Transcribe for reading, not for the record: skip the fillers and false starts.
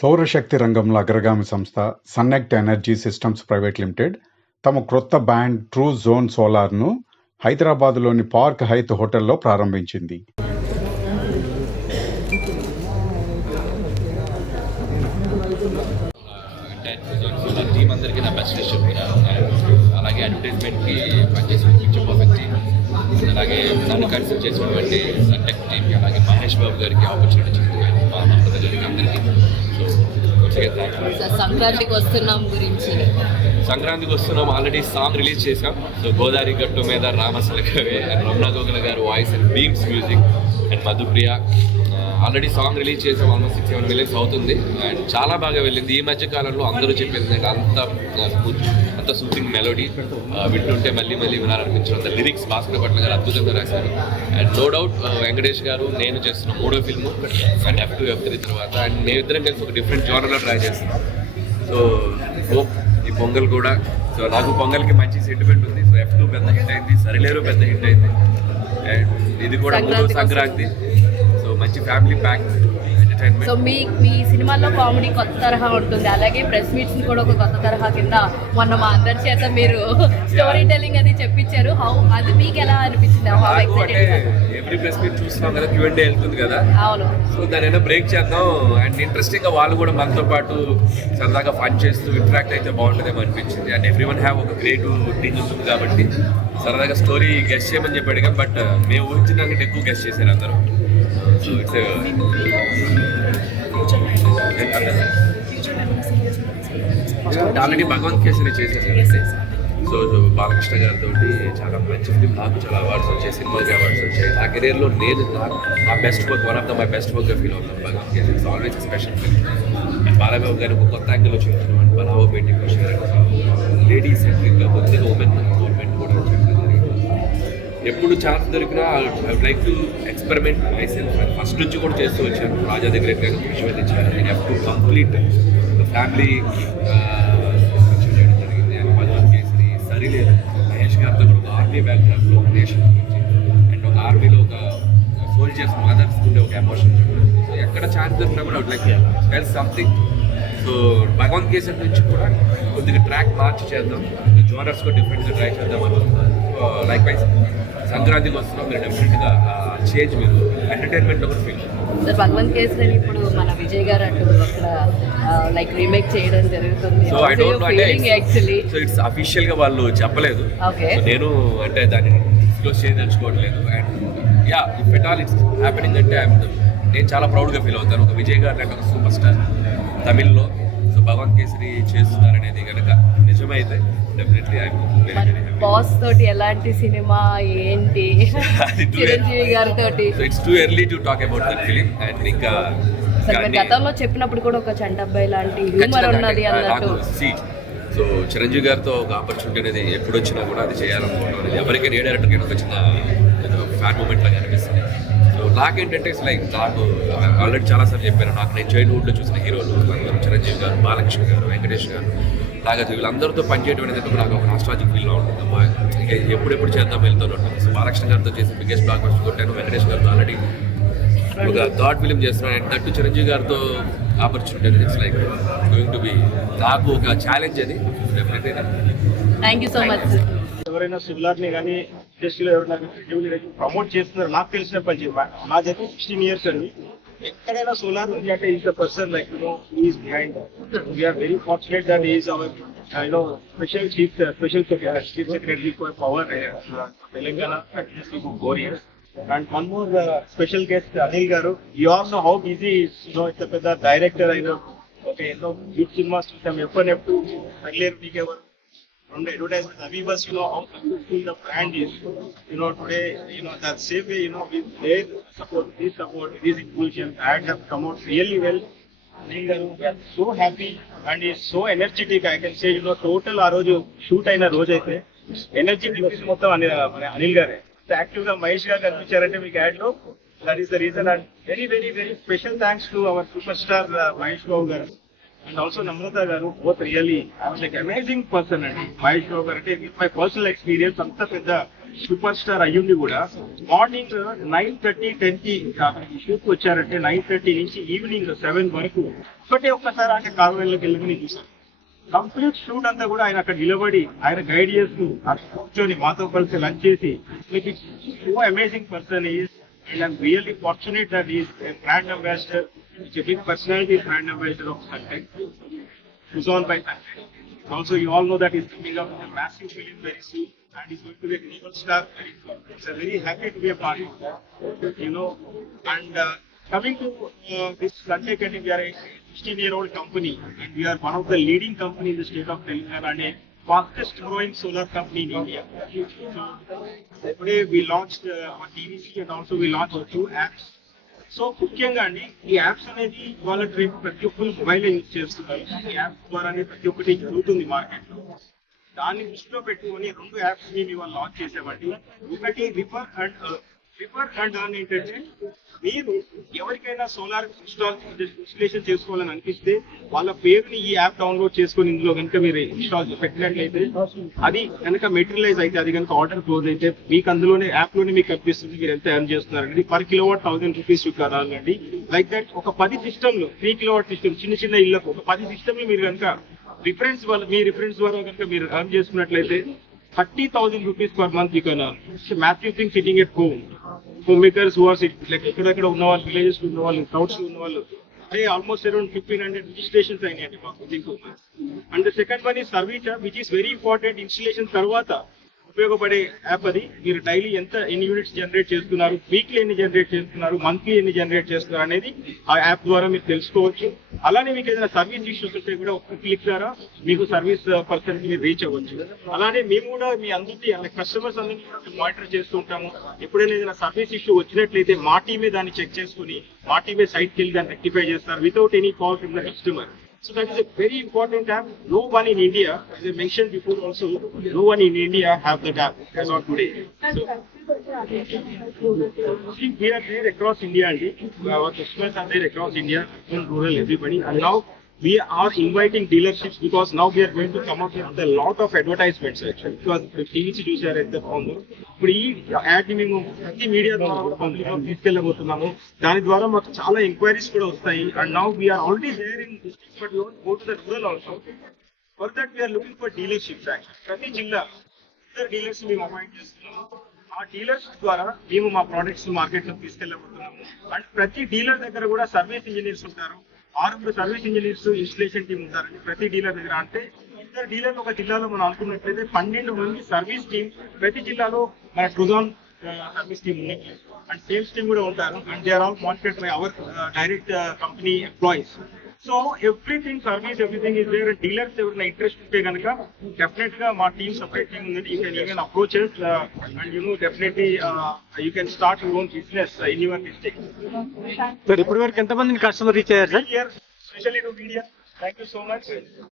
సౌరశక్తి రంగంలో అగ్రగామి సంస్థ సన్నెక్ట్ ఎనర్జీ సిస్టమ్స్ ప్రైవేట్ లిమిటెడ్ తమ క్రొత్త బ్రాండ్ ట్రూ జోన్ సోలార్ను హైదరాబాద్లోని పార్క్ హైత్ హోటల్లో ప్రారంభించింది. టీమ్ అందరికీ నా బెస్ట్ విష్ చెప్తున్నాను. అలాగే అడ్వర్టైజ్మెంట్కి పనిచేసిన పిక్చర్ పర్ఫెక్ట్ టీమ్, అలాగే నన్ను కన్సల్ట్ చేసినటువంటి సన్టెక్ టీమ్కి, అలాగే మహేష్ బాబు గారికి ఆపర్చునిటీ ఇచ్చినటువంటి మా మమత గారికి అందరికీ. సో సంక్రాంతికి వస్తున్నాం ఆల్రెడీ సాంగ్ రిలీజ్ చేసాం. సో గోదావరి గట్టు మీద రామసలకవే అండ్ రమణ గోగుల గారు voice and Bheems music and Madhupriya already song release చేసాం. ఆల్మోస్ట్ 6-7 మిలియన్స్ అవుతుంది అండ్ చాలా బాగా వెళ్ళింది. ఈ మధ్య కాలంలో అందరూ చెప్పింది అంత సూతింగ్ మెలోడీ వింటుంటే మళ్ళీ మళ్ళీ వినాలనిపించినంత లిరిక్స్ భాస్కర్ భట్ల గారు అద్భుతంగా రాశారు. అండ్ నో డౌట్ వెంకటేష్ గారు నేను చేస్తున్న 3వ ఫిల్మ్ అండ్ F2 F3 తర్వాత అండ్ మేమిద్దరం కలిసి ఒక డిఫరెంట్ జోనర్లో ట్రై చేస్తున్నాం. సో హోప్ ఈ పొంగల్ కూడా, సో నాకు పొంగల్కి మంచి సెంటిమెంట్ ఉంది. సో F2 పెద్ద హిట్ అయింది, సరిలేరు పెద్ద హిట్ అయింది అండ్ ఇది కూడా 3వ సంక్రాంతి. సో మంచి ఫ్యామిలీ ప్యాక్ ఎంటర్టైన్మెంట్. సో మీ సినిమాల్లో కామెడీ కొత్త తరహా ఉంటుంది, అలాగే ప్రెస్ మీట్స్ కూడా ఒక కొత్త తరహా కింద మొన్న మా అందరి చేత మీరు స్టోరీ టెల్లింగ్ అది చెప్పించారు. అది మీకు ఎలా అనిపించింది? ఎవ్రీ ప్రెస్ మీట్ చూస్తున్నాం కదా, Q&A వెళ్తుంది కదా. అవును. సో దాని బ్రేక్ చేద్దాం అండ్ ఇంట్రెస్టింగ్ గా వాళ్ళు కూడా మనతో పాటు సరదాగా ఫన్ చేస్తూ ఇంటరాక్ట్ అయితే బాగుంటుందేమో అనిపించింది. అండ్ ఎవ్రీవన్ హ్యావ్ ఒక క్రియేటివ్ థింగ్ ఉంటుంది కాబట్టి సరదాగా స్టోరీ గెస్ట్ చేయమని చెప్పి అడిగాం. బట్ మేము ఊహించిన దానికంటే ఎక్కువ గెస్ట్ చేశారు అందరూ. So it's already Bhagavanth Kesari చేసేసారండి. సో బాలకృష్ణ గారితో చాలా మంచి ఫిలిం, నాకు చాలా అవార్డ్స్ వచ్చాయి, సినిమాకి అవార్డ్స్ వచ్చాయి. నా కెరీర్లో నేను నా best work, one of the my best వర్క్గా ఫీల్ అవుతాను. Bhagavanth Kesari it's always special film. Balababu గారు ఒక కొత్త యాంగిల్ వచ్చిన బలావో బేటీ లేడీ సెంట్రిక్గా కొద్దిగా ఉమెన్ గవర్నమెంట్ కూడా చెప్పడం జరిగింది. ఎప్పుడు ఛాన్స్ దొరికినా I would like to experiment myself. First నుంచి కూడా చేస్తూ వచ్చాను. రాజా దగ్గర ఎక్కడైనా విషయం ఇచ్చాను. నేను have to complete family fiction చేయడం జరిగింది. అండ్ భగవంత్ కేసరి సరిలేదు మహేష్ గారితో కూడా ఒక ఆర్మీ బ్యాక్గ్రౌండ్లో ఒక నేషన్ గురించి అండ్ ఒక ఆర్మీలో ఒక సోల్జర్స్ మదర్స్ ఉండే ఒక ఎమోషన్. సో ఎక్కడ ఛాన్స్ దొరికినా కూడా I would like tell something. So Bhagavanth Kesari నుంచి కూడా కొద్దిగా ట్రాక్ మార్చి చేద్దాం, జోనర్స్ కూడా డిఫరెంట్గా ట్రై చేద్దాం అనుకుంటున్నాను. లైక్ వైజ్ సంక్రాంతికి వస్తున్నాం, మీరు డెఫినెట్గా చేంజ్ మీరు ఎంటర్టైన్మెంట్లో కూడా ఫీల్. సార్ భగవంత్ కేసరి ఇప్పుడు మన విజయ్ గారు అటు అక్కడ లైక్ రీమేక్ చేయడం జరుగుతుంది. సో ఐ డోంట్ నో అంటే యాక్చువల్లీ సో ఇట్స్ అఫీషియల్గా వాళ్ళు చెప్పలేదు. నేను అంటే దాన్ని డిస్క్లోజ్ చేయదలుచుకోవట్లేదు. And yeah if at all it's happening అంటే నేను చాలా ప్రౌడ్గా ఫీల్ అవుతాను. ఒక విజయ్ గారు అంటే ఒక సూపర్ స్టార్ తమిళ్లో సో భగవంత్ కేసరి చేస్తున్నారనేది కనుక నిజమైతే definitely I am very very happy. Boss తోటి ఎలాంటి సినిమా ఏంటి చిరంజీవి గారితో? So it's too early to talk about that film. And ఇంకా గతంలో చెప్పినప్పుడు కూడా ఒక చంటబ్బాయి లాంటి హ్యూమర్ ఉన్నది అన్నట్టు. సో చిరంజీవి గారితో ఒక ఆపర్చునిటీ అనేది ఎప్పుడు వచ్చినా కూడా అది చేయాలనుకుంటున్నాను. ఎవరికైనా ఏ డైరెక్టర్కి ఒక చిన్న ఫ్యాన్ మూమెంట్ లాగా అనిపిస్తుంది. సో నాకేంటంటే లైక్ నాకు ఆల్రెడీ చాలాసార్లు చెప్పాను, నాకు నేను చైల్డ్హుడ్లో చూసిన హీరోలు అందరూ చిరంజీవి గారు, బాలకృష్ణ గారు, వెంకటేష్ గారు, నాగార్జున వీళ్ళందరితో పనిచేయడం అనేది నాకు ఒక నాస్టాలజిక్ ఫీల్గా ఉంటుంది. ఇక ఎప్పుడెప్పుడు చేద్దాం వెళ్తాను ఉంటుంది. సో బాలకృష్ణ గారితో చేసి బిగ్గెస్ట్ బ్లాక్ బస్టర్ కొట్టాను. వెంకటేష్ గారితో ఆల్రెడీ ఒక థర్డ్ ఫిలిం చేస్తున్నాను. అండ్ దట్టు చిరంజీవి గారితో ఆపర్చునిటీ అనేది it's like going to be నాకు ఒక ఛాలెంజ్ అది. Definitely thank you so much. ఎవరైనా సిమిలర్ని కానీ ఇండస్ట్రీలో ఎవరైనా ప్రమోట్ చేస్తున్నారు నాకు తెలిసిన పని నా చెప్పి 16 years అండి. ఎక్కడైనా సోలార్ ఉంది అంటే is the person like is behind. We are very fortunate that is our special chief secretary for power Telangana continuously for 4 years. And one more special guest, Anil Garu. You all know how busy is, it's a పెద్ద director అయినా okay ఎన్నో hit cinemas చూసాం. F1 F2 regular week ever from the advertisement Avibus, how successful the brand is. Today, that same way, with their support, this inclusion, ads have come out really well. Anil Garu, we are so happy and he's so energetic. I can say, total ఆ రోజు shoot అయిన రోజు అయితే energy decrease మొత్తం అనిల్ గారే. Active గా మహేష్ గారు కనిపించారంటే మీకు యాడ్ లో, that is the reason. And very very very special thanks to our superstar Mahesh Babu గారు and also Namrata garu, both really I was like amazing person. And Mahesh Babu garu ante my personal experience anta pedda super star అయ్యుండి కూడా morning 9:30, 10కి shoot వచ్చారంటే 9:30 నుంచి evening 7 వరకు ఒక్కసారి అంటే కార్వెల్లోకి వెళ్ళి చూసాను. కంప్లీట్ షూట్ అంతా కూడా ఆయన అక్కడ నిలబడి ఆయన గైడ్ చేస్తూ అక్కడ కూర్చొని మాతో కలిసి లంచ్ చేసి amazing person is and I'm really fortunate that is brand ambassador, big personality brand ambassador of Sunteck, Luzon by Sunteck. Also, you all know that he's coming up with a massive film very soon, and he's going to be a global star very soon. It's a very happy to be a part of that, you know. And coming to this Sunteck, and we are a 16-year-old company, and we are one of the leading company in the state of Telangana and a fastest growing solar company in India. So today we launched our TVC, and also we launched 2 apps. So ముఖ్యంగా అండి ఈ apps అనేది వాళ్ళ trip ప్రతి ఒక్కరు mobile use చేస్తున్నారు. ఈ apps ద్వారానే ప్రతి ఒక్కటి జరుగుతుంది మార్కెట్ లో. దాన్ని దృష్టిలో పెట్టుకొని 2 యాప్స్ ని మేము లాంచ్ చేసామండి. ఒకటి రిఫర్ అండ్ అర్న్ ఏంటంటే మీరు ఎవరికైనా సోలార్ ఇన్స్టాలేషన్ చేసుకోవాలని అనిపిస్తే వాళ్ళ పేరుని ఈ యాప్ డౌన్లోడ్ చేసుకొని ఇందులో కనుక మీరు ఇన్స్టాల్ పెట్టినట్లయితే అది కనుక మెటీరియలైజ్ అయితే అది కనుక ఆర్డర్ క్లోజ్ అయితే మీకు అందులోనే యాప్ లోనే మీకు కనిపిస్తుంది మీరు ఎంత ఎర్న్ చేస్తున్నారండి. పర్ కిలోవాట్ 1000 రూపీస్ అండి. లైక్ దట్ ఒక 10 సిస్టమ్లు 3 కిలోవాట్ సిస్టమ్ చిన్న ఇళ్లకు ఒక 10 సిస్టమ్లు మీరు కనుక మీ రిఫరెన్స్ ద్వారా కనుక మీరు ఎర్న్ చేసుకున్నట్లయితే 30,000 rupees per month you can earn. It's a massive thing sitting at home. Homemakers who are like ఎక్కడెక్కడ ఉన్న వాళ్ళు, విలేజెస్ ఉన్న వాళ్ళు, టౌన్స్ ఉన్న వాళ్ళు, almost around 1,500 registrations అయినాయండి మాకు within 2 months. And the second one is Service app, which is very important. Installation తర్వాత ఉపయోగపడే యాప్ అది. మీరు డైలీ ఎన్ని యూనిట్స్ జనరేట్ చేస్తున్నారు, వీక్లీ ఎన్ని జనరేట్ చేస్తున్నారు, మంత్లీ ఎన్ని జనరేట్ చేస్తున్నారు అనేది ఆ యాప్ ద్వారా మీరు తెలుసుకోవచ్చు. అలానే మీకు ఏదైనా సర్వీస్ ఇష్యూస్ ఉంటే కూడా ఒక క్లిక్ ద్వారా మీకు సర్వీస్ పర్సన్ కి మీరు రీచ్ అవ్వచ్చు. అలానే మేము కూడా మీ అందరికీ కస్టమర్స్ అందరినీ కూడా మానిటర్ చేస్తూ ఉంటాము. ఎప్పుడైనా ఏదైనా సర్వీస్ ఇష్యూ వచ్చినట్లయితే మా టీమే దాన్ని చెక్ చేసుకుని మా టీమే సైట్కి వెళ్ళి దాన్ని రెక్టిఫై చేస్తారు without any call from the customer. So that is a very important app. No one in India, as I mentioned before also, no one in India have that app as of today. So, see, we are there across India, and our customers are there across India, in rural, everybody. And now we are inviting dealerships because now we are going to come up with a lot of advertisements actually. Because the TVC user at the founder. ఇప్పుడు ఈ add ని మేము ప్రతి media ద్వారా కూడా public లో తీసుకెళ్ళబోతున్నాము. దాని ద్వారా మాకు చాలా ఎంక్వైరీస్ కూడా వస్తాయి. And now we are already there in district, but we want go to the rural also. For that we are looking for dealerships actually. ప్రతి జిల్లా ఇద్దరు డీలర్స్ మేము అపాయింట్ చేస్తున్నాము. ఆ డీలర్స్ ద్వారా మేము మా ప్రొడక్ట్స్ మార్కెట్ లో తీసుకెళ్ళబోతున్నాము. అండ్ ప్రతి డీలర్ దగ్గర కూడా సర్వీస్ ఇంజనీర్స్ ఉంటారు. 6 సర్వీస్ ఇంజనీర్స్, ఇన్స్టలేషన్ టీమ్ ఉంటారండి ప్రతి డీలర్ దగ్గర. అంటే ఇద్దరు డీలర్లు ఒక జిల్లాలో మనం అనుకున్నట్లయితే 12 మంది సర్వీస్ టీమ్ ప్రతి జిల్లాలో మన ట్రుజాన్ సర్వీస్ టీమ్ ఉంది. అండ్ సేల్స్ టీమ్ కూడా ఉంటారు. And they are all monitored by our direct company employees. So everything service everything is there. Dealers ఎవరైనా ఇంట్రెస్ట్ ఉంటే కనుక డెఫినెట్ గా మా టీమ్ సపరేట్ టీమ్ ఉంది. You can approach us and you know definitely you can start your own business in your district. Sir ఇప్పటి వరకు ఎంతమందిని customer reach అయ్యారు sir? Here, especially to media. Thank you so much.